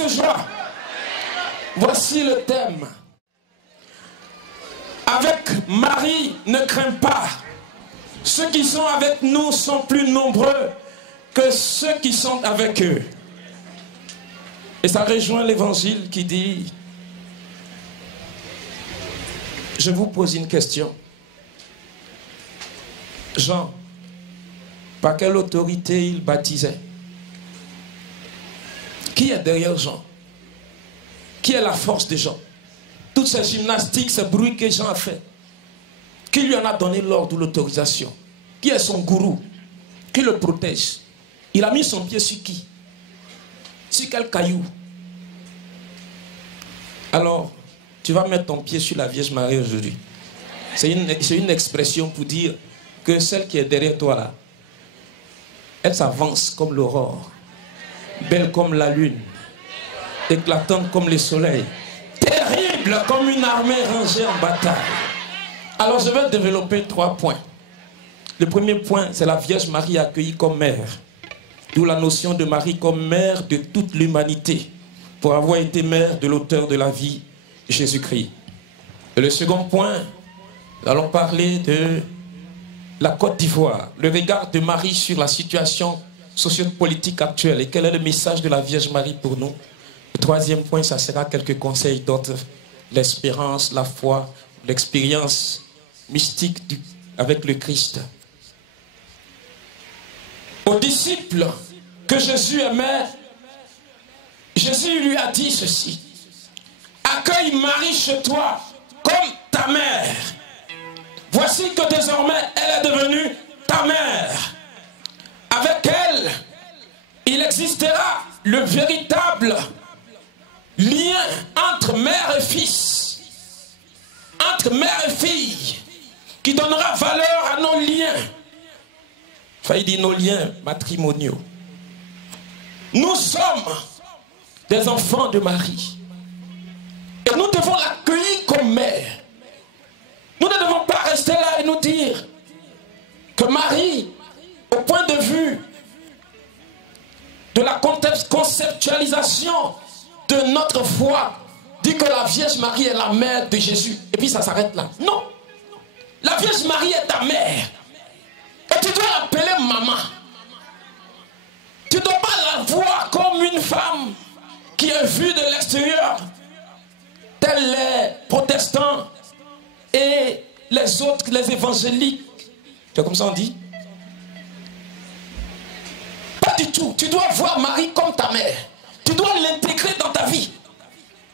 forte joie. Voici le thème. Avec Marie, ne crains pas. Ceux qui sont avec nous sont plus nombreux que ceux qui sont avec eux. Et ça rejoint l'évangile qui dit, je vous pose une question. Jean, par quelle autorité il baptisait? Qui est derrière Jean? Qui est la force de Jean? Toutes ces gymnastiques, ce bruit que Jean a fait, qui lui en a donné l'ordre ou l'autorisation? Qui est son gourou? Qui le protège? Il a mis son pied sur qui? Sur quel caillou? Alors, tu vas mettre ton pied sur la Vierge Marie aujourd'hui. C'est une expression pour dire que celle qui est derrière toi là, elle s'avance comme l'aurore, belle comme la lune, éclatante comme le soleil, terrible comme une armée rangée en bataille. Alors je vais développer 3 points. Le premier point, c'est la Vierge Marie accueillie comme mère. D'où la notion de Marie comme mère de toute l'humanité, pour avoir été mère de l'auteur de la vie, Jésus-Christ. Et le second point, nous allons parler de la Côte d'Ivoire, le regard de Marie sur la situation sociopolitique actuelle et quel est le message de la Vierge Marie pour nous. Le troisième point, ça sera quelques conseils d'autres, l'espérance, la foi, l'expérience mystique avec le Christ. Aux disciples que Jésus aimait, Jésus lui a dit ceci: accueille Marie chez toi comme ta mère. Voici que désormais elle est devenue ta mère. Avec elle, il existera le véritable lien entre mère et fils, entre mère et fille, qui donnera valeur à nos liens. Il dit nos liens matrimoniaux. Nous sommes des enfants de Marie. Et nous devons l'accueillir comme mère. Nous ne devons pas rester là et nous dire que Marie, au point de vue de la conceptualisation de notre foi, dit que la Vierge Marie est la mère de Jésus. Et puis ça s'arrête là. Non. La Vierge Marie est ta mère. Et tu dois l'appeler maman. Tu ne dois pas la voir comme une femme qui est vue de l'extérieur, tels les protestants et les autres, les évangéliques. C'est comme ça on dit? Pas du tout. Tu dois voir Marie comme ta mère. Tu dois l'intégrer dans ta vie.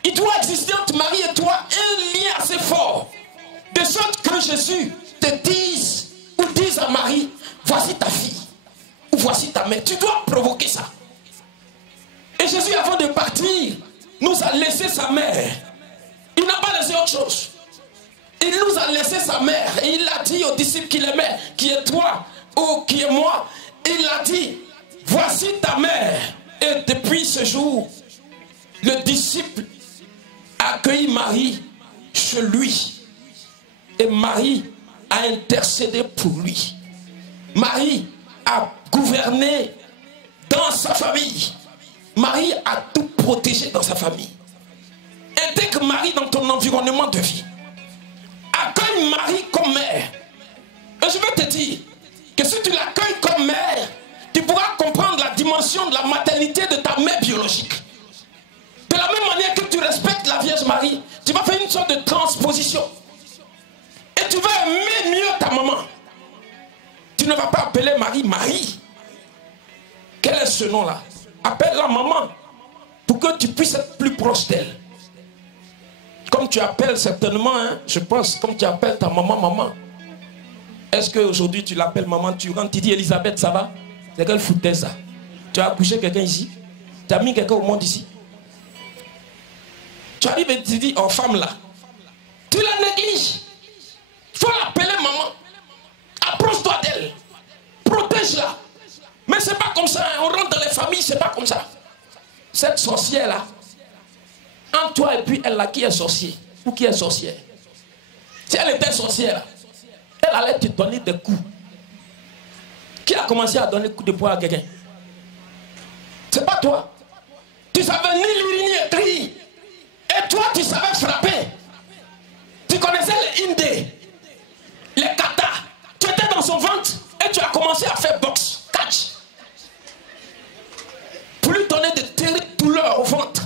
Il doit exister entre Marie et toi un lien assez fort. De sorte que Jésus te dise ou dise à Marie, voici ta fille ou voici ta mère. Tu dois provoquer ça. Et Jésus, avant de partir, nous a laissé sa mère. Il n'a pas laissé autre chose. Il nous a laissé sa mère. Et il a dit aux disciples qu'il aimait, qui est toi ou qui est moi. Il a dit, voici ta mère. Et depuis ce jour, le disciple a accueilli Marie chez lui. Et Marie a intercédé pour lui. Marie a gouverné dans sa famille. Marie a tout protégé dans sa famille. Intègre Marie dans ton environnement de vie. Accueille Marie comme mère. Et je vais te dire que si tu l'accueilles comme mère, tu pourras comprendre la dimension de la maternité de ta mère biologique. De la même manière que tu respectes la Vierge Marie, tu vas faire une sorte de transposition. Et tu vas aimer mieux ta maman. Tu ne vas pas appeler Marie Marie. Quel est ce nom-là? Appelle-la maman pour que tu puisses être plus proche d'elle. Comme tu appelles certainement, hein, je pense, comme tu appelles ta maman maman. Est-ce qu'aujourd'hui tu l'appelles maman, tu rentres, tu dis Elisabeth, ça va? C'est quelle foutaise ça? Tu as accouché quelqu'un ici? Tu as mis quelqu'un au monde ici? Tu arrives et tu dis, oh femme là, tu la négliges. Il faut l'appeler maman. Approche-toi d'elle. Protège-la. Mais c'est pas comme ça. Hein. On rentre dans les familles, c'est pas comme ça. Cette sorcière-là, entre toi et puis elle là, qui est sorcier ou qui est sorcière? Si elle était sorcière, elle allait te donner des coups. Qui a commencé à donner des coups de poing à quelqu'un? C'est pas toi. Tu savais ni lire ni écrire. Et toi, tu savais frapper. Tu connaissais les Indés, les katas. Tu étais dans son ventre et tu as commencé à faire boxe, catch. Pour lui donner de terribles douleurs au ventre.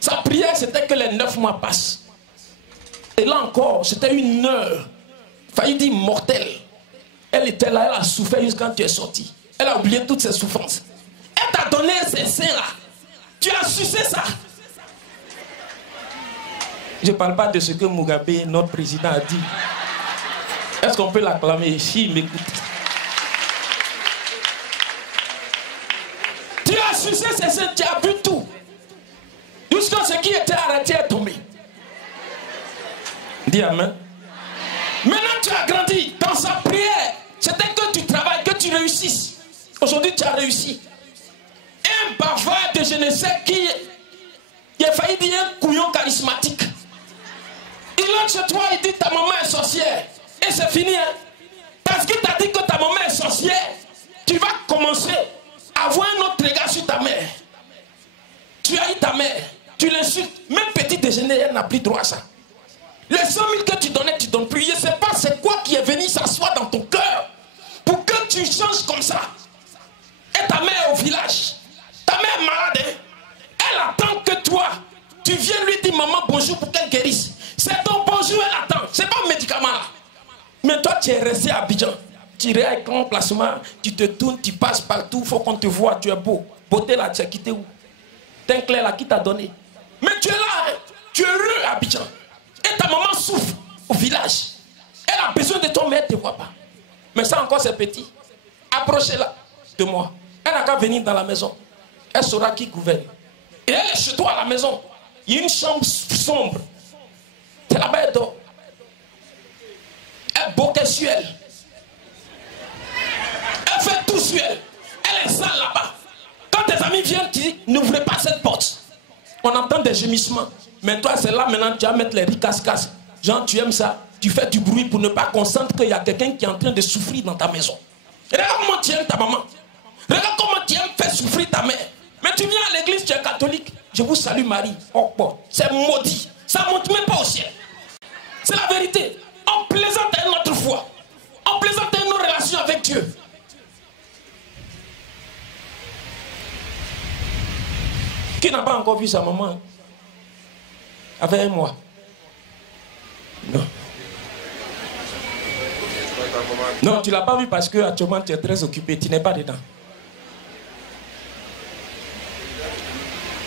Sa prière, c'était que les 9 mois passent. Et là encore, c'était une heure, failli dire mortelle. Elle était là, elle a souffert jusqu'à quand tu es sorti. Elle a oublié toutes ses souffrances. Elle t'a donné ces seins-là. Tu as sucé ça. Je ne parle pas de ce que Mugabe, notre président, a dit. Est-ce qu'on peut l'acclamer? Si il m'écoute. Tu as sucé ces seins, tu as bu tout. Jusqu'à ce qui était arrêté est tombé. Dis Amen. Maintenant tu as grandi. Dans sa prière, c'était que tu travailles, que tu réussisses. Aujourd'hui tu as réussi. Un bavard de je ne sais qui, il a failli dire un couillon charismatique. Il entre chez toi, il dit ta maman est sorcière. Et c'est fini. Hein? Parce qu'il t'a dit que ta maman est sorcière, tu vas commencer à avoir un autre regard sur ta mère. Tu as eu ta mère, tu l'insultes. Même petit déjeuner, elle n'a plus droit à ça. Les 100 000 que tu donnais, tu ne donnes plus. Je ne sais pas c'est quoi qui est venu s'asseoir dans ton cœur pour que tu changes comme ça. Et ta mère au village, ta mère malade, hein? Elle attend que toi, tu viennes lui dire maman bonjour pour qu'elle guérisse. C'est ton bonjour, elle attend. C'est pas un médicament là. Mais toi, tu es resté à Abidjan. Tu es avec un placement, tu te tournes, tu passes partout, il faut qu'on te voit, tu es beau. Beauté là, tu as quitté où? T'es un clair là, qui t'a donné? Mais tu es là, hein? Tu es heureux à Abidjan. Et ta maman souffre au village. Elle a besoin de toi, mais elle ne te voit pas. Mais ça encore, c'est petit. Approchez-la de moi. Elle n'a qu'à venir dans la maison. Elle saura qui gouverne. Et elle est chez toi à la maison. Il y a une chambre sombre. C'est là-bas, elle dort. Elle boquait sur elle. Elle fait tout sur elle. Elle est sale là-bas. Quand tes amis viennent, tu dis, n'ouvrez pas cette porte. On entend des gémissements. Mais toi, c'est là maintenant, tu vas mettre les riz casse-casse. Genre, tu aimes ça. Tu fais du bruit pour ne pas qu'on sente qu'il y a quelqu'un qui est en train de souffrir dans ta maison. Regarde comment tu aimes ta maman. Regarde comment tu aimes faire souffrir ta mère. Mais tu viens à l'église, tu es catholique. Je vous salue Marie. Oh, bon, c'est maudit. Ça ne monte même pas au ciel. C'est la vérité. On plaisante à notre foi. On plaisante à nos relations avec Dieu. Qui n'a pas encore vu sa maman avec un mois? Non. Non, tu ne l'as pas vu parce que actuellement tu es très occupé, tu n'es pas dedans.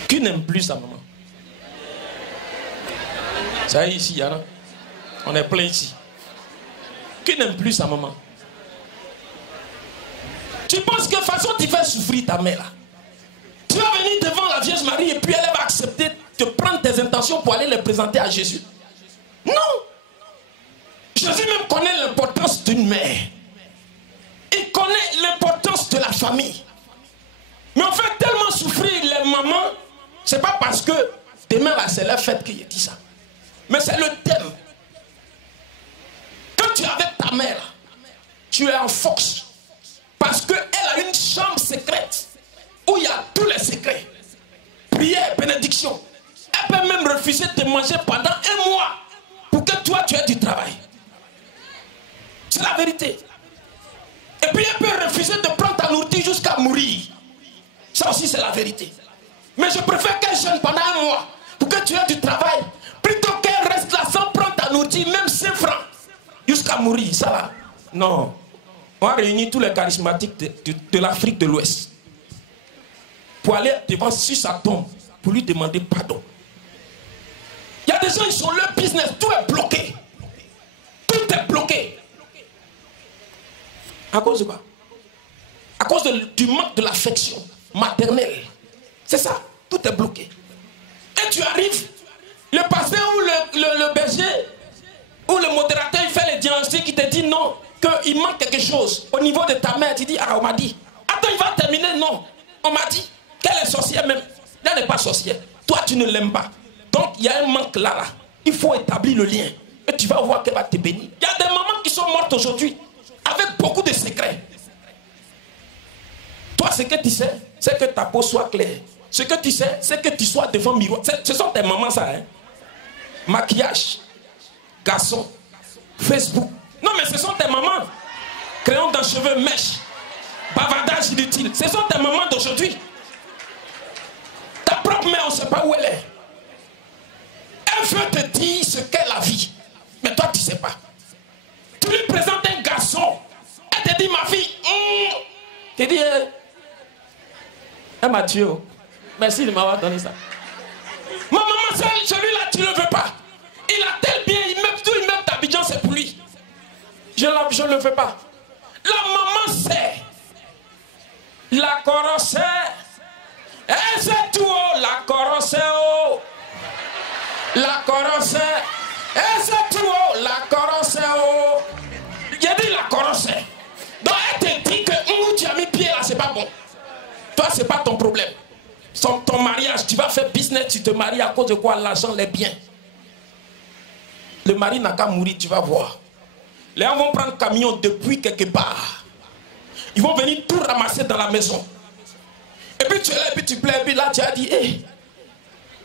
Qui n'aime plus sa maman? Ça y est ici, hein? On est plein ici. Qui n'aime plus sa maman? Tu penses que façon tu fais souffrir ta mère là? Tu vas venir devant la Vierge Marie et puis elle va accepter de prendre tes intentions pour aller les présenter à Jésus? Non! Jésus même connaît l'importance d'une mère. Il connaît l'importance de la famille. Mais on fait tellement souffrir les mamans, c'est pas parce que demain là c'est la fête qu'il dit ça. Mais c'est le thème. Quand tu es avec ta mère, tu es en force. Parce qu'elle a une chambre secrète où il y a tous les secrets. Prière, bénédiction. Elle peut même refuser de manger pendant un mois pour que toi tu aies du travail. C'est la vérité. Et puis elle peut refuser de prendre ta nourriture jusqu'à mourir. Ça aussi c'est la vérité. Mais je préfère qu'elle jeûne pendant un mois pour que tu aies du travail plutôt qu'elle reste là sans prendre ta nourriture, même 5 francs, jusqu'à mourir. Ça là, non. On a réuni tous les charismatiques de l'Afrique de l'Ouest pour aller devant sur sa tombe pour lui demander pardon. Il y a des gens, ils sont leur business, tout est bloqué. Tout est bloqué. À cause de quoi? À cause du manque de l'affection maternelle. C'est ça, tout est bloqué. Et tu arrives, le pasteur ou le berger ou le modérateur, il fait le diagnostic, il te dit non, qu'il manque quelque chose au niveau de ta mère. Tu dis, ah, on m'a dit. Attends, il va terminer, non. On m'a dit qu'elle est sorcière même. Elle n'est pas sorcière. Toi, tu ne l'aimes pas. Donc, il y a un manque là. Il faut établir le lien. Et tu vas voir qu'elle va te bénir. Il y a des mamans qui sont mortes aujourd'hui avec beaucoup de secrets. Toi, ce que tu sais, c'est que ta peau soit claire. Ce que tu sais, c'est que tu sois devant le miroir. Ce sont tes mamans, ça. Hein? Maquillage, garçon, Facebook. Non, mais ce sont tes mamans. Crayon dans les cheveux, mèche, bavardage inutile. Ce sont tes mamans d'aujourd'hui. Ta propre mère, on ne sait pas où elle est. Elle veut te dire ce qu'est la vie. Mais toi, tu ne sais pas. Tu lui présentes un garçon. Elle te dit, ma fille, tu dis, elle m'a tué. Merci de m'avoir donné ça. Ma maman, celui-là, tu ne le veux pas. Il a tel bien, tout immeuble d'Abidjan, c'est pour lui. Je ne le veux pas. La maman sait. La corosse. Et c'est tout, la corosse. La corosse. Et c'est tout, la corosse. J'ai dit la corosse. Donc elle te dit que où tu as mis pied là, c'est pas bon. Toi, c'est pas ton problème. Ton mariage, tu vas faire business, tu te maries à cause de quoi? L'argent, les biens. Le mari n'a qu'à mourir, tu vas voir. Les gens vont prendre le camion depuis quelque part. Ils vont venir tout ramasser dans la maison. Et puis tu es là, et puis tu plais, et puis là tu as dit, hé,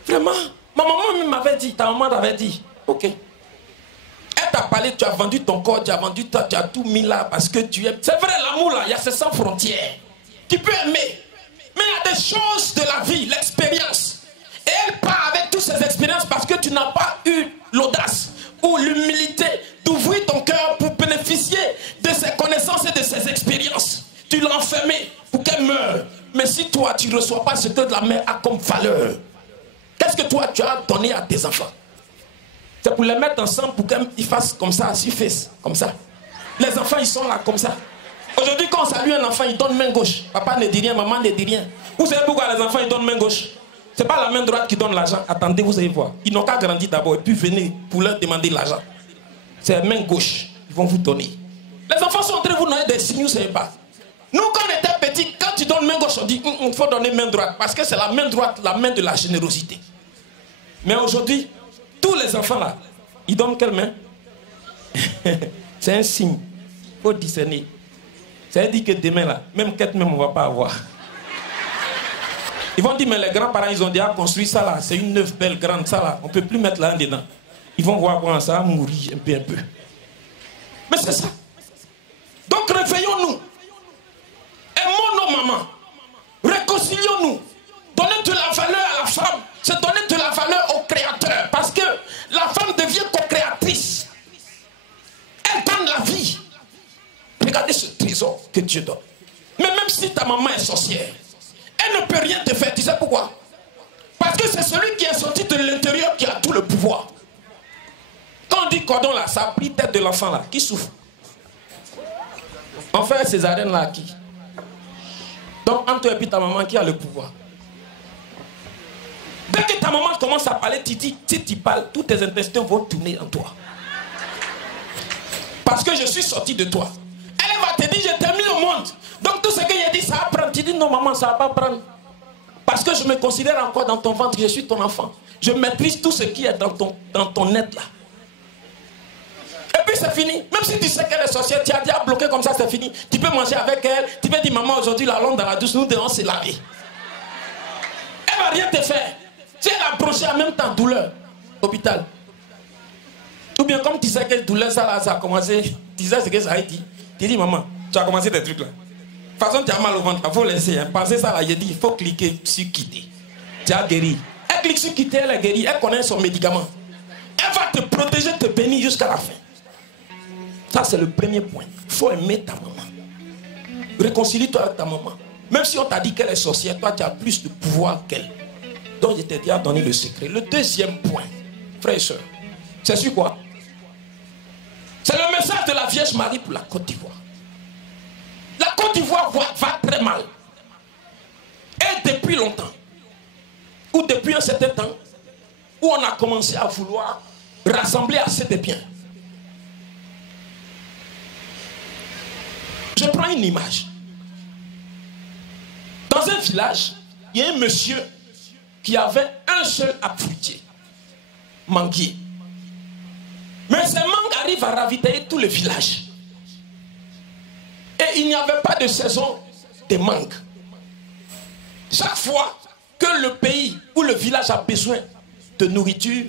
vraiment, ma maman m'avait dit, ta maman t'avait dit, ok. Elle t'a parlé, tu as vendu ton corps, tu as vendu toi, tu as tout mis là parce que tu aimes. C'est vrai, l'amour là, il y a c'est sans frontières. Tu peux aimer. Mais il y a des choses de la vie, l'expérience. Et elle part avec toutes ces expériences parce que tu n'as pas eu l'audace ou l'humilité d'ouvrir ton cœur pour bénéficier de ses connaissances et de ses expériences. Tu l'as enfermée pour qu'elle meure. Mais si toi, tu ne reçois pas ce que la mère a comme valeur, qu'est-ce que toi, tu as donné à tes enfants? C'est pour les mettre ensemble pour qu'ils fassent comme ça, comme ça. Les enfants, ils sont là comme ça. Aujourd'hui, quand on salue un enfant, il donne main gauche. Papa ne dit rien, maman ne dit rien. Vous savez pourquoi les enfants, ils donnent main gauche? Ce n'est pas la main droite qui donne l'argent. Attendez, vous allez voir. Ils n'ont qu'à grandir d'abord et puis venez pour leur demander l'argent. C'est la main gauche. Ils vont vous donner. Les enfants sont en train de vous donner des signes, vous ne savez pas. Nous, quand on était petits, quand tu donnes main gauche, on dit il faut donner main droite. Parce que c'est la main droite, la main de la générosité. Mais aujourd'hui, tous les enfants là, ils donnent quelle main? C'est un signe. Il faut discerner. Ça veut dire que demain là, même quatre même on ne va pas avoir. Ils vont dire, mais les grands-parents, ils ont déjà construit ça là. C'est une neuve belle grande, ça là. On ne peut plus mettre là dedans. Ils vont voir comment ça va mourir un peu. Mais c'est ça. Donc réveillons-nous. Aimons nos mamans. Réconcilions-nous. Donnez de la valeur à la femme. C'est donner de la valeur au créateur. Parce que la femme devient co-créatrice. Elle donne la vie. Regardez ce trésor que Dieu donne. Mais même si ta maman est sorcière, elle ne peut rien te faire. Tu sais pourquoi? Parce que c'est celui qui est sorti de l'intérieur qui a tout le pouvoir. Quand on dit cordon là, ça a pris tête de l'enfant là, qui souffre. On fait césarienne là, qui? Donc entre toi et puis ta maman qui a le pouvoir. Dès que ta maman commence à parler, si tu parles, tous tes intestins vont tourner en toi. Parce que je suis sorti de toi. Elle va te dire, je t'ai mis au monde. Donc tout ce qu'elle a dit, ça va prendre. Tu dis, non maman, ça ne va pas prendre. Parce que je me considère encore dans ton ventre, je suis ton enfant. Je maîtrise tout ce qui est dans ton être là. Et puis c'est fini. Même si tu sais qu'elle est sorcière, tu as déjà bloqué comme ça, c'est fini. Tu peux manger avec elle. Tu peux dire, maman, aujourd'hui, la longue dans la douche, nous devons se laver. Elle ne va rien te faire. Tu es approché en même temps, douleur, hôpital. Ou bien comme tu sais que douleur, ça a commencé, tu sais ce que ça a dit. Tu dis, maman, tu as commencé des trucs là. De toute façon, tu as mal au ventre, il faut laisser. Hein. Pensez ça là, j'ai dit, il faut cliquer sur quitter. Tu as guéri. Elle clique sur quitter, elle est guérie, elle connaît son médicament. Elle va te protéger, te bénir jusqu'à la fin. Ça, c'est le premier point. Il faut aimer ta maman. Réconcilie-toi avec ta maman. Même si on t'a dit qu'elle est sorcière, toi, tu as plus de pouvoir qu'elle. Donc, je t'ai déjà donné le secret. Le deuxième point, frères et sœurs, c'est sur quoi? C'est le message de la Vierge Marie pour la Côte d'Ivoire. La Côte d'Ivoire va très mal. Et depuis longtemps, ou depuis un certain temps, où on a commencé à vouloir rassembler assez de biens. Je prends une image. Dans un village, il y a un monsieur qui avait un seul arbre fruitier, manguier. Mais ces mangues arrivent à ravitailler tout le village. Et il n'y avait pas de saison de mangue. Chaque fois, que le pays ou le village a besoin de nourriture,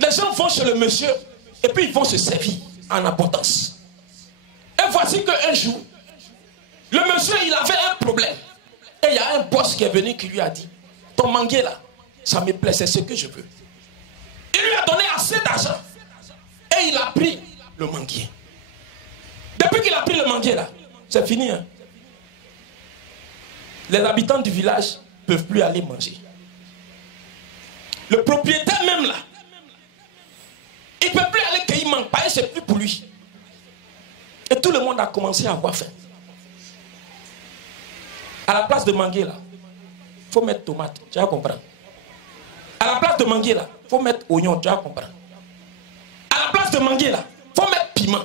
les gens vont chez le monsieur et puis ils vont se servir en abondance. Et voici qu'un jour, le monsieur, il avait un problème. Et il y a un boss qui est venu qui lui a dit, ton manguier là, ça me plaît, c'est ce que je veux. Il lui a donné assez d'argent. Et il a pris le manguier. Depuis qu'il a pris le manguier là, c'est fini. Hein? Les habitants du village ne peuvent plus aller manger. Le propriétaire même là, il ne peut plus aller cueillir mangue, parce que c'est plus pour lui. Et tout le monde a commencé à avoir faim. À la place de manguier là, il faut mettre tomate, tu vas comprendre. À la place de manguier là, il faut mettre oignon, tu vas comprendre. À la place de manguier là, il faut mettre piment,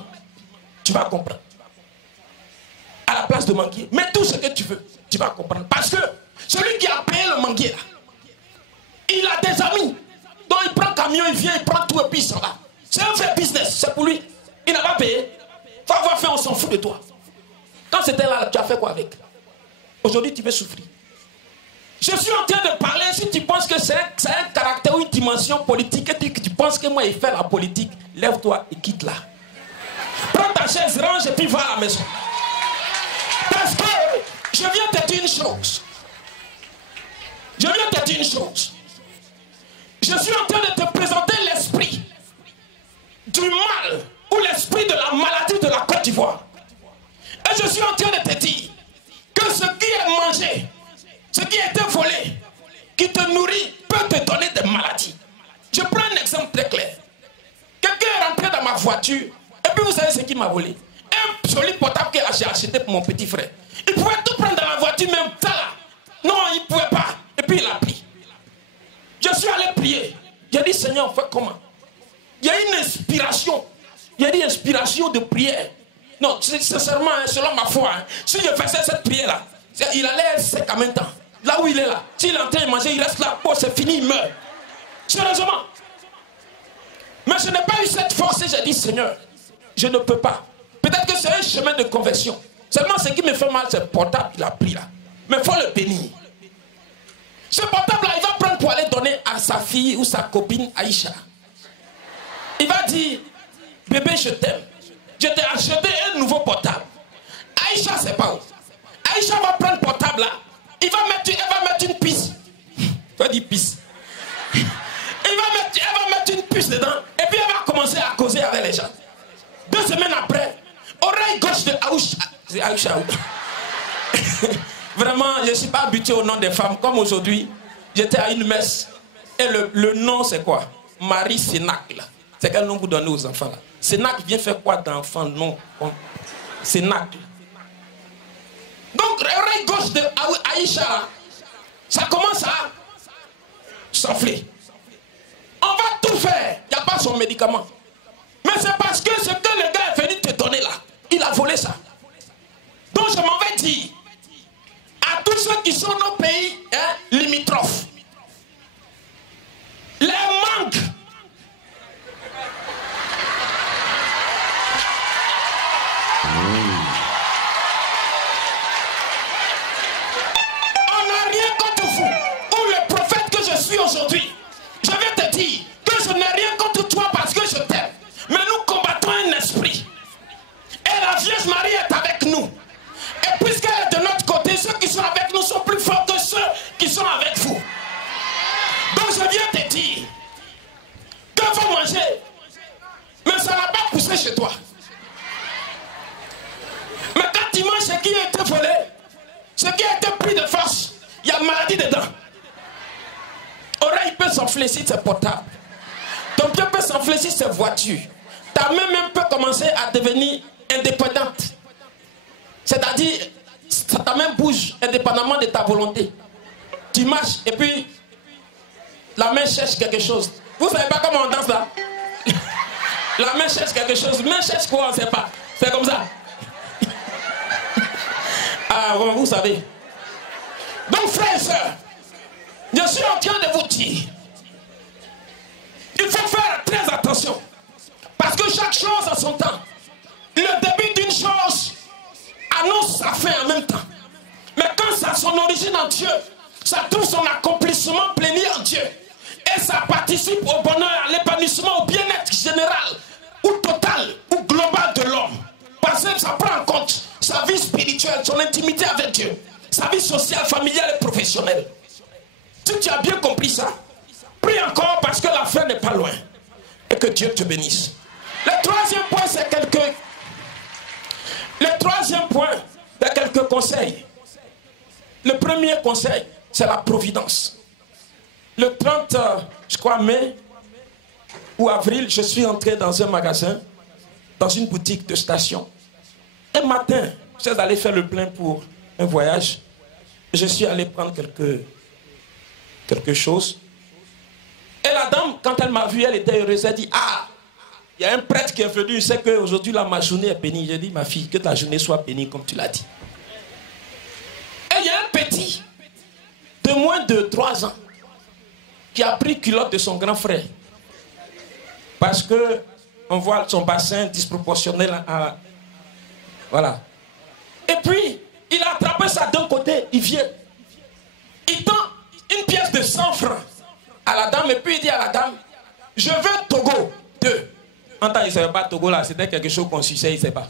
tu vas comprendre. À la place de manguier, mets tout ce que tu veux, tu vas comprendre. Parce que celui qui a payé le manguier là, il a des amis. Donc il prend un camion, il vient, il prend tout et puis il s'en va. C'est un vrai business, c'est pour lui. Il n'a pas payé. Il faut avoir fait, on s'en fout de toi. Quand c'était là, tu as fait quoi avec? Aujourd'hui, tu veux souffrir. Je suis en train de parler, si tu penses que c'est un caractère ou une dimension politique, et tu penses que moi, il fait la politique, lève-toi et quitte là. Prends ta chaise, range et puis va à la maison. Parce que je viens te dire une chose. Je viens te dire une chose. Je suis en train de te présenter l'esprit du mal ou l'esprit de la maladie de la Côte d'Ivoire. Et je suis en train de te dire que ce qui est mangé, ce qui a été volé, qui te nourrit, peut te donner des maladies. Je prends un exemple très clair. Quelqu'un est rentré dans ma voiture, et puis vous savez ce qu'il m'a volé? Un joli portable que j'ai acheté pour mon petit frère. Il pouvait tout prendre dans la voiture, même ça là. Non, il ne pouvait pas. Et puis il a pris. Je suis allé prier. J'ai dit, Seigneur, on fait comment? Il y a une inspiration. Il y a une inspiration de prière. Non, sincèrement, selon ma foi, hein, si je faisais cette prière-là, il allait être sec en même temps. Là où il est là, s'il est en train de manger, il reste là, oh, c'est fini, il meurt. Sérieusement. Mais je n'ai pas eu cette force et j'ai dit, Seigneur, je ne peux pas. Peut-être que c'est un chemin de conversion. Seulement ce qui me fait mal, c'est le portable qu'il a pris là. Mais il faut le bénir. Ce portable-là, il va prendre pour aller donner à sa fille ou sa copine Aïcha. Il va dire, bébé, je t'aime. Je t'ai acheté un nouveau portable. Aïcha, c'est pas où. Aïcha va prendre le portable là. Elle va mettre une puce. Tu dis puce. Elle va mettre une puce dedans. Et puis elle va commencer à causer avec les gens. 2 semaines après, oreille gauche de Aïcha. C'est Aïcha. Vraiment, je ne suis pas habitué au nom des femmes. Comme aujourd'hui, j'étais à une messe. Et le nom, c'est quoi? Marie Sénac. C'est quel nom vous donnez aux enfants là? Sénac vient faire quoi d'enfant? Non. Sénac. Donc, l'oreille gauche de Aïcha, ça commence à s'enfler. On va tout faire. Il n'y a pas son médicament. Mais c'est parce que ce que le gars est venu te donner là, il a volé ça. Donc, je m'en vais dire à tous ceux qui sont dans nos pays hein, limitrophes, les manques. On n'a rien contre vous. Ou le prophète que je suis aujourd'hui. Je vais te dire que je n'ai rien contre toi parce que je t'aime. Mais nous combattons un esprit. Et la Vierge Marie est avec nous. Et puisqu'elle est de notre côté, ceux qui sont avec nous sont plus forts que ceux qui sont avec vous. Donc je viens te dire qu'il faut manger. Mais ça n'a pas poussé chez toi. Mais quand tu manges ce qui a été volé, ce qui a été pris de force, il y a maladie dedans. Oreille peut s'enfler si c'est portable. Ton pied peut s'enfler si c'est voiture. Ta main même peut commencer à devenir indépendante. C'est-à-dire, ta main bouge indépendamment de ta volonté. Tu marches et puis la main cherche quelque chose. Vous ne savez pas comment on danse là? La main cherche quelque chose. La main cherche quoi? On ne sait pas. C'est comme ça. Ah, vous savez. Donc, frères et sœurs, je suis en train de vous dire, il faut faire très attention. Parce que chaque chose a son temps. Le début d'une chose annonce sa fin en même temps. Mais quand ça a son origine en Dieu, ça trouve son accomplissement plénier en Dieu. Et ça participe au bonheur, à l'épanouissement, au bien-être général, ou total, ou global de l'homme. Parce que ça prend en compte sa vie spirituelle, son intimité avec Dieu, sa vie sociale, familiale et professionnelle. Si tu as bien compris ça, prie encore parce que la fin n'est pas loin. Et que Dieu te bénisse. Le troisième point, c'est quelques conseils. Le premier conseil, c'est la providence. Le 30, je crois, mai ou avril, je suis entré dans un magasin, dans une boutique de station. Un matin, je suis allé faire le plein pour un voyage. Je suis allé prendre quelque chose. Et la dame, quand elle m'a vu, elle était heureuse. Elle dit, ah, il y a un prêtre qui est venu, il sait qu'aujourd'hui, ma journée est bénie. J'ai dit, ma fille, que ta journée soit bénie, comme tu l'as dit. Et il y a un petit de moins de 3 ans qui a pris culotte de son grand frère. Parce que on voit son bassin disproportionnel à... Voilà. Et puis, il a attrapé ça d'un côté, il vient. Il tend une pièce de 100 francs à la dame, et puis il dit à la dame, je veux Togo 2. En temps, il ne savait pas Togo là, c'était quelque chose qu'on suçait, il ne sait pas.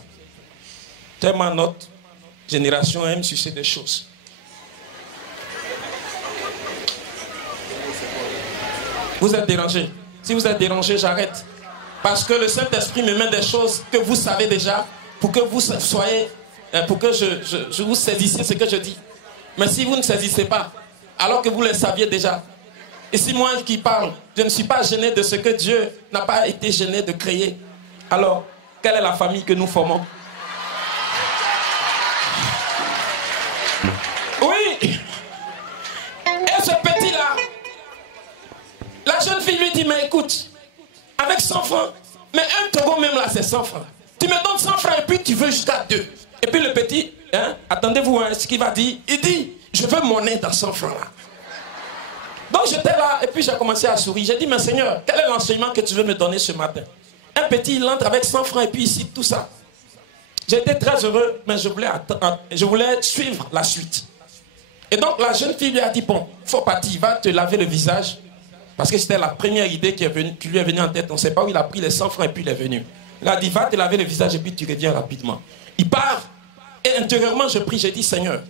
Tellement notre génération aime sucer des choses. Vous êtes dérangé. Si vous êtes dérangé, j'arrête. Parce que le Saint-Esprit me met des choses que vous savez déjà, pour que vous soyez, pour que je vous saisissiez ce que je dis. Mais si vous ne saisissez pas, alors que vous le saviez déjà, et si moi qui parle, je ne suis pas gêné de ce que Dieu n'a pas été gêné de créer, alors quelle est la famille que nous formons? Oui. Et ce petit-là, la jeune fille lui dit, mais écoute, avec 100 francs, mais un Togo même là, c'est 100 francs. Tu me donnes 100 francs et puis tu veux jusqu'à 2. Et puis le petit, hein, attendez-vous, hein, ce qu'il va dire, il dit, je veux monnaie dans 100 francs là. Donc j'étais là et puis j'ai commencé à sourire. J'ai dit, mais Seigneur, quel est l'enseignement que tu veux me donner ce matin? Un petit, il entre avec 100 francs et puis il cite tout ça. J'étais très heureux, mais je voulais suivre la suite. Et donc la jeune fille lui a dit, bon, faut partir, va te laver le visage. Parce que c'était la première idée qui lui est venue en tête. On ne sait pas où il a pris les 100 francs et puis il est venu. Il a dit, va te laver le visage et puis tu reviens rapidement. Il part et intérieurement je prie, j'ai dit, Seigneur,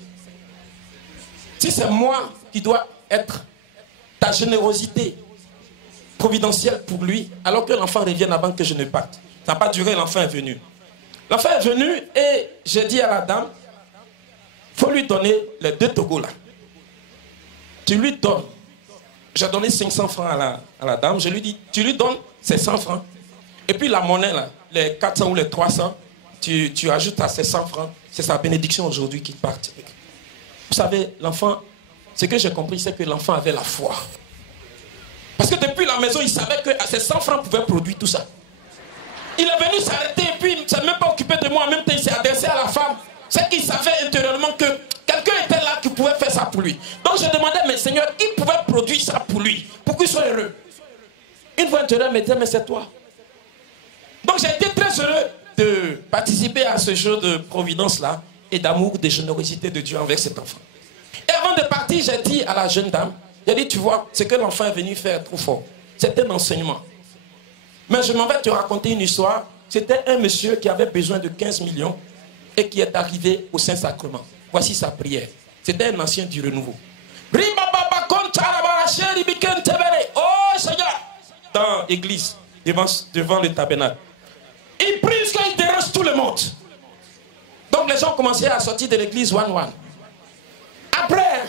si c'est moi qui dois être ta générosité providentielle pour lui, alors que l'enfant revienne avant que je ne parte. Ça n'a pas duré, l'enfant est venu. L'enfant est venu et j'ai dit à la dame, il faut lui donner les 2 Togos là. Tu lui donnes. J'ai donné 500 francs à la dame. Je lui dis, tu lui donnes ces 100 francs. Et puis la monnaie là, les 400 ou les 300, tu ajoutes à ces 100 francs. C'est sa bénédiction aujourd'hui qui part. Vous savez, l'enfant, ce que j'ai compris, c'est que l'enfant avait la foi. Parce que depuis la maison, il savait que ces 100 francs pouvaient produire tout ça. Il est venu s'arrêter et puis il ne s'est même pas occupé de moi. En même temps, il s'est adressé à la femme. C'est qu'il savait intérieurement que quelqu'un était là qui pouvait faire ça pour lui. Donc je demandais, mais Seigneur, qui pouvait produire ça pour lui, pour qu'il soit heureux? Une fois intérieure, me disait, mais c'est toi. Donc j'ai été très heureux de participer à ce jeu de providence-là et d'amour, de générosité de Dieu envers cet enfant. Et avant de partir, j'ai dit à la jeune dame, j'ai dit, tu vois, ce que l'enfant est venu faire trop fort, c'est un enseignement. Mais je m'en vais te raconter une histoire. C'était un monsieur qui avait besoin de 15 millions et qui est arrivé au Saint-Sacrement. Voici sa prière. C'était un ancien du renouveau. Oh Seigneur, dans l'église, devant le tabernacle. Il prie jusqu'à il dérange tout le monde. Donc les gens commençaient à sortir de l'église one. Après,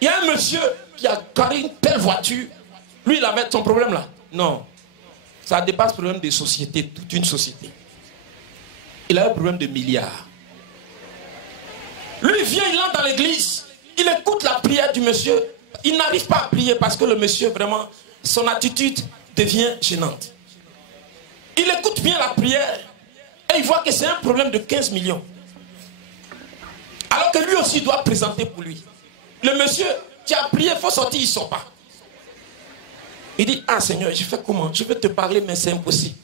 il y a un monsieur qui a garé une telle voiture. Lui, il avait son problème là. Non. Ça dépasse le problème des sociétés, toute une société. Il a un problème de milliards. Lui, il vient, il entre dans l'église. Il écoute la prière du monsieur. Il n'arrive pas à prier parce que le monsieur, vraiment, son attitude devient gênante. Il écoute bien la prière et il voit que c'est un problème de 15 millions. Alors que lui aussi doit présenter pour lui. Le monsieur qui a prié, il faut sortir, il ne sort pas. Il dit, ah Seigneur, je fais comment? Je veux te parler, mais c'est impossible.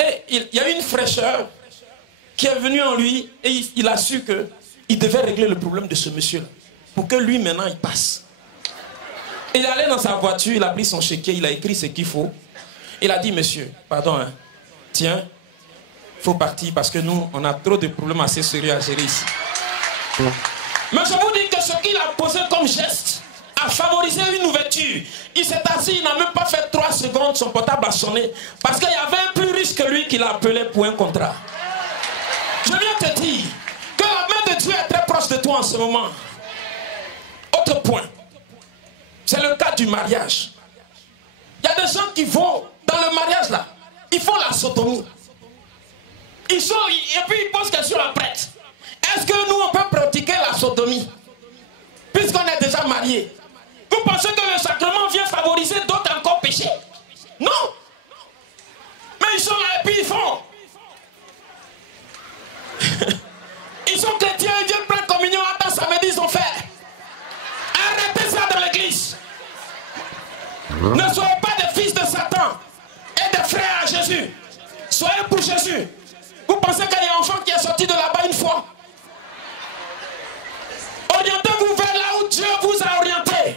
Et il y a une fraîcheur qui est venue en lui et il a su qu'il devait régler le problème de ce monsieur-là. pour que lui maintenant il passe. Et il allait dans sa voiture, il a pris son chéquier, il a écrit ce qu'il faut. Il a dit, monsieur, pardon, hein, tiens, il faut partir parce que nous, on a trop de problèmes assez sérieux à gérer ici. Mais je vous dis que ce qu'il a posé comme geste a favorisé une ouverture. Il s'est assis, il n'a même pas fait 3 secondes, son portable a sonné. Parce qu'il y avait un plus riche que lui qui l'a appelé pour un contrat. Je viens te dire que la main de Dieu est très proche de toi en ce moment. Autre point, c'est le cas du mariage. Il y a des gens qui vont dans le mariage là, ils font la sodomie. Ils sont, et puis ils posent question après. Est-ce que nous on peut pratiquer la sodomie puisqu'on est déjà mariés? Vous pensez que le sacrement vient favoriser d'autres encore péchés? Non. Mais ils sont là et puis ils font. Ils sont chrétiens, ils viennent prendre communion. Attends, samedi ils ont fait. Arrêtez ça dans l'église. Ne soyez pas des fils de Satan et des frères à Jésus. Soyez pour Jésus. Vous pensez qu'il y a un enfant qui est sorti de là-bas une fois? Orientez-vous vers là où Dieu vous a orienté.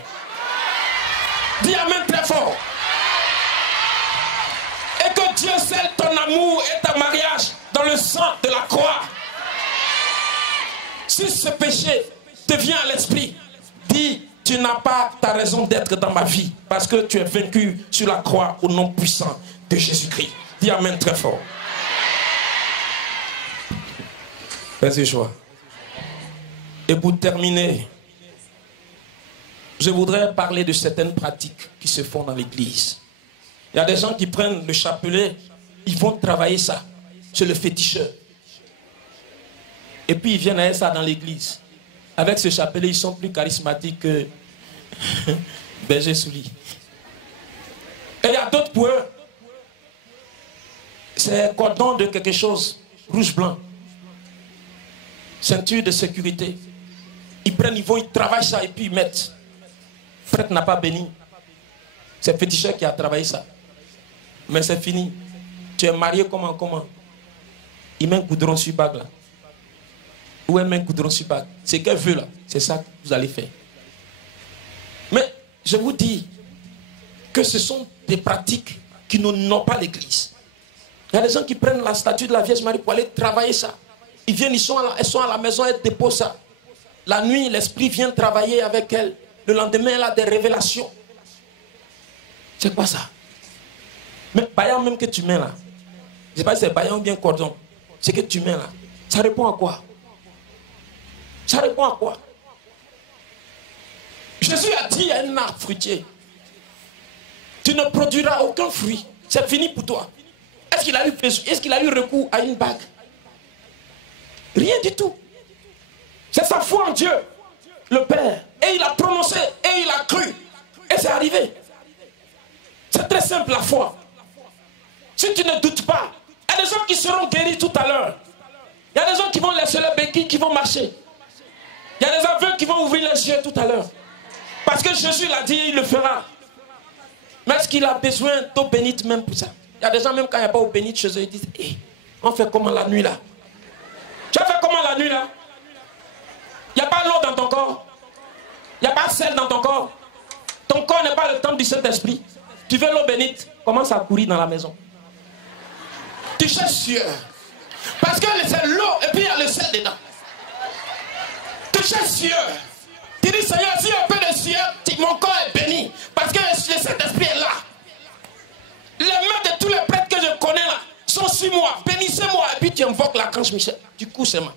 Dis amen très fort. Et que Dieu scelle ton amour et ton mariage dans le sang de la croix. Si ce péché te vient à l'esprit, dis, tu n'as pas ta raison d'être dans ma vie parce que tu es vaincu sur la croix au nom puissant de Jésus-Christ. Dis amen très fort. Vas-y, joie. Et pour terminer, je voudrais parler de certaines pratiques qui se font dans l'église. Il y a des gens qui prennent le chapelet, ils vont travailler ça, c'est le féticheur. Et puis ils viennent avec ça dans l'église. Avec ce chapelet, ils sont plus charismatiques que Berger Souli. Et il y a d'autres pour eux. C'est cordon de quelque chose, rouge-blanc. Ceinture de sécurité. Ils prennent, ils vont, ils travaillent ça et puis ils mettent. Le prêtre n'a pas béni. C'est le féticheur qui a travaillé ça. Mais c'est fini. Tu es marié comment? Il met un goudron sur bague là. Ou elle met un goudron sur bague. C'est qu'elle veut là. C'est ça que vous allez faire. Mais je vous dis que ce sont des pratiques qui n'ont pas l'église. Il y a des gens qui prennent la statue de la Vierge Marie pour aller travailler ça. Ils viennent, elles sont à la maison, elles déposent ça. La nuit, l'esprit vient travailler avec elle. Le lendemain, elle a des révélations. C'est quoi ça? Mais baillant même que tu mets là. Je ne sais pas si c'est baillant ou bien cordon. C'est que tu mets là. Ça répond à quoi? Ça répond à quoi? Jésus a dit à un arbre fruitier, tu ne produiras aucun fruit. C'est fini pour toi. Est-ce qu'il a eu recours à une bague? Rien du tout. C'est sa foi en Dieu, le Père. Et il a prononcé, et il a cru. Et c'est arrivé. C'est très simple la foi. Si tu ne doutes pas, il y a des gens qui seront guéris tout à l'heure. Il y a des gens qui vont laisser leurs béquilles, qui vont marcher. Il y a des aveugles qui vont ouvrir les yeux tout à l'heure. Parce que Jésus l'a dit, il le fera. Mais est-ce qu'il a besoin d'eau bénite même pour ça? Il y a des gens, même quand il n'y a pas d'eau bénite chez eux, ils disent, hey, on fait comment la nuit là? Tu as fait comment la nuit là? Il n'y a pas l'eau dans ton corps. Il n'y a pas sel dans ton corps. Ton corps n'est pas le temple du Saint-Esprit. Tu veux l'eau bénite, commence à courir dans la maison. Tu cherches sueur. Parce que c'est l'eau et puis il y a le sel dedans. Tu cherches sueur. Tu dis, Seigneur, si un peu de sueur, mon corps est béni. Parce que le Saint-Esprit est là. Les mains de tous les prêtres que je connais là sont sur moi. Bénissez-moi. Et puis tu invoques l'archange Michel. Tu couches ses mains.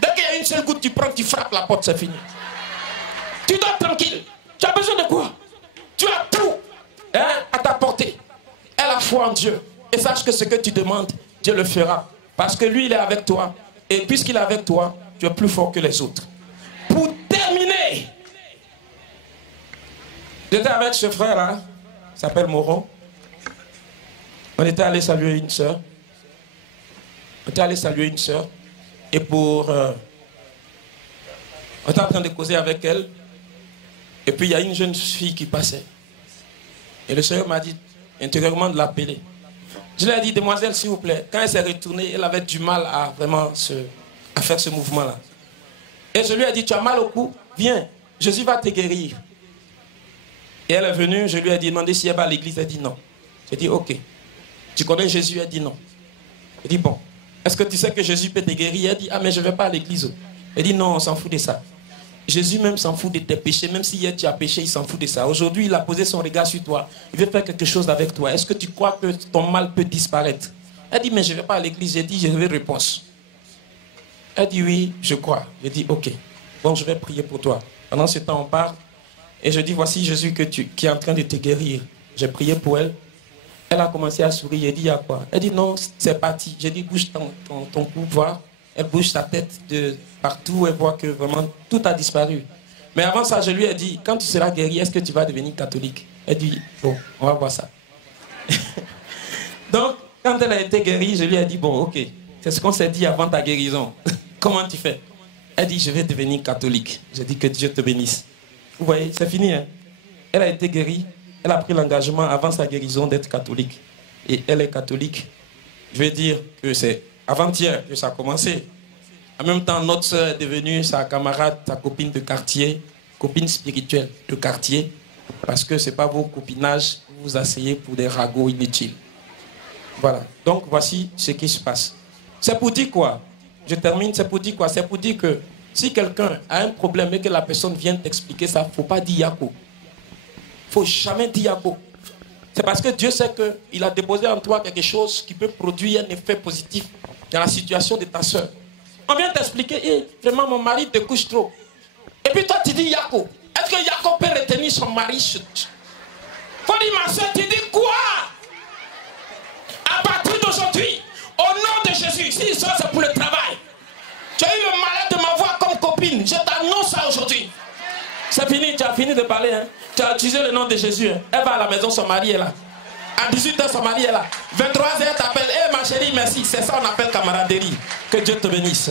Dès qu'il y a une seule goutte, tu prends, tu frappes la porte, c'est fini. Tu dors tranquille. Tu as besoin de quoi? Tu as tout à ta portée. Aie la foi en Dieu. Et sache que ce que tu demandes, Dieu le fera. Parce que lui, il est avec toi. Et puisqu'il est avec toi, tu es plus fort que les autres. Pour terminer, j'étais avec ce frère-là, il s'appelle Moron. On était allé saluer une sœur. Et pour... on était en train de causer avec elle. Et puis il y a une jeune fille qui passait. Et le Seigneur m'a dit intérieurement de l'appeler. Je lui ai dit, demoiselle, s'il vous plaît. Quand elle s'est retournée, elle avait du mal à vraiment à faire ce mouvement-là. Et je lui ai dit, tu as mal au cou? viens, Jésus va te guérir. Et elle est venue, je lui ai demandé si elle va à l'église. Elle dit non. J'ai dit ok. Tu connais Jésus? Elle dit non. J'ai dit bon. Est-ce que tu sais que Jésus peut te guérir? Elle dit ah mais je ne vais pas à l'église. Elle dit non, on s'en fout de ça. Jésus même s'en fout de tes péchés. Même si hier tu as péché, il s'en fout de ça. Aujourd'hui, il a posé son regard sur toi. Il veut faire quelque chose avec toi. Est-ce que tu crois que ton mal peut disparaître? Elle dit mais je ne vais pas à l'église. J'ai dit je veux réponse. Elle dit oui, je crois. J'ai dit ok. Bon, je vais prier pour toi. Pendant ce temps, on parle. Et je dis voici Jésus qui est en train de te guérir. J'ai prié pour elle. Elle a commencé à sourire. J'ai dit, il y a quoi? Elle dit, non, c'est parti. J'ai dit, bouge ton cou, voir. Elle bouge sa tête de partout. Elle voit que vraiment tout a disparu. Mais avant ça, je lui ai dit, quand tu seras guéri, est-ce que tu vas devenir catholique? Elle dit, bon, on va voir ça. Donc, quand elle a été guérie, je lui ai dit, bon, ok, c'est ce qu'on s'est dit avant ta guérison. Comment tu fais? Elle dit, je vais devenir catholique. J'ai dit, que Dieu te bénisse. Vous voyez, c'est fini. Hein? Elle a été guérie. Elle a pris l'engagement avant sa guérison d'être catholique. Et elle est catholique. Je veux dire que c'est avant-hier que ça a commencé. En même temps, notre soeur est devenue sa camarade, sa copine de quartier, copine spirituelle de quartier, parce que ce n'est pas vos copinages, vous vous asseyez pour des ragots inutiles. Voilà. Donc, voici ce qui se passe. C'est pour dire quoi? Je termine, c'est pour dire quoi? C'est pour dire que si quelqu'un a un problème et que la personne vient t'expliquer ça, il ne faut pas dire Yako. Il ne faut jamais dire Yako. C'est parce que Dieu sait qu'il a déposé en toi quelque chose qui peut produire un effet positif dans la situation de ta soeur. On vient t'expliquer, vraiment mon mari te couche trop. Et puis toi tu dis Yako. Est-ce que Yako peut retenir son mari? Faut dire ma soeur, tu dis quoi? À partir d'aujourd'hui, au nom de Jésus, si ça c'est pour le travail, tu as eu le malheur de m'avoir comme copine, je t'annonce ça aujourd'hui. C'est fini, tu as fini de parler. Hein? Tu as utilisé le nom de Jésus. Hein? Elle va à la maison, son mari est là. À 18h, son mari est là. 23h, elle t'appelle. Hé ma chérie, merci. C'est ça qu'on appelle camaraderie. Que Dieu te bénisse.